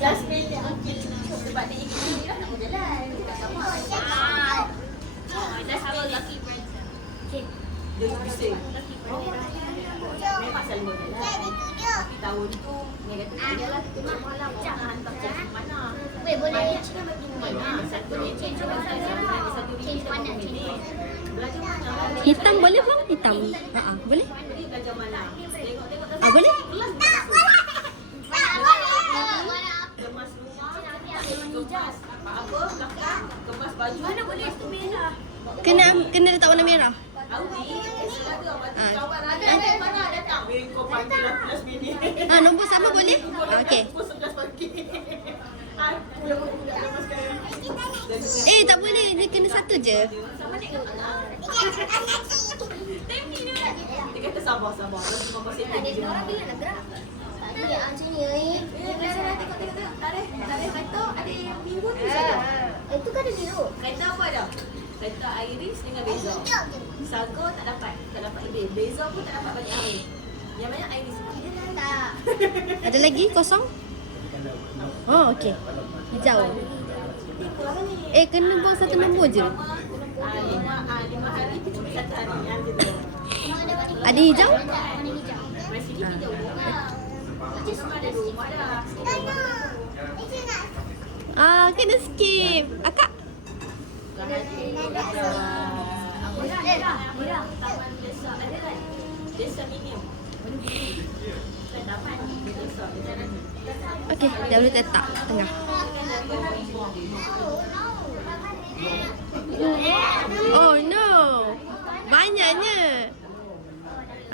Last minute mungkin sebab dia ikut ni lah nak berjalan. Tak sama. That's our lucky bird. Okay. Dia bising. Memang selalu berjalan. Tapi tahun tu dia kata jalan kita malam jangan hantar ke mana. Weh, boleh Kita bagi mana. Satu ni change satu change mana? Belajar mana? Hitam boleh bang? Hitam. Boleh? Jadi belajar malam. Tengok-tengok Boleh? kelas kemas rumah, kemas apa belakang, kemas baju. Mana boleh tu merah. Kena letak warna merah. Audi, seragam kawan ada mana datang. Kau panggil lah kelas mini. Nombor sama boleh? Okey. Pukul 11 pagi. Budak-budak lepas sekarang. Tak boleh. Dia kena satu je. Sama ni kat tengah. Dia kata sabar. Lepas tu kau setting je. Orang bila nak gerak? Tadi macam ni. Tengok. Tarik kereta ada yang biru tu saja. Itu kan ada biru. Kereta apa ada? Kereta Iris dengan Beza. Sago tak dapat lebih. Beza pun tak dapat banyak hari. Yang banyak Iris. Tak. Ada lagi kosong? Oh, okey. Hijau. Kena buang satu nombor je. 5 hari tu cuma 1 hari. Yang tu. Ada hijau? Mana hijau? Masih ni hijau. Macam semua ada rumah dah. Kena skip. Akak. Taman desa ada kan? Desa Minium. Taman desa. Okey, dah boleh letak tengah. Oh no. Banyaknya.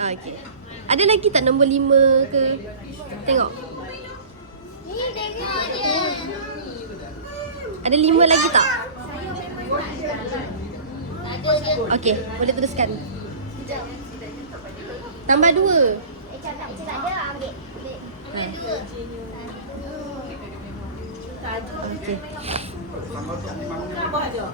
Okey. Ada lagi tak nombor 5 ke? Tengok. Ni tengok dia. Ada 5 lagi tak? Ada dia. Okey, boleh teruskan. Tambah 2. Cakap ada ambil. Ambil dua. Okey. Apa aja?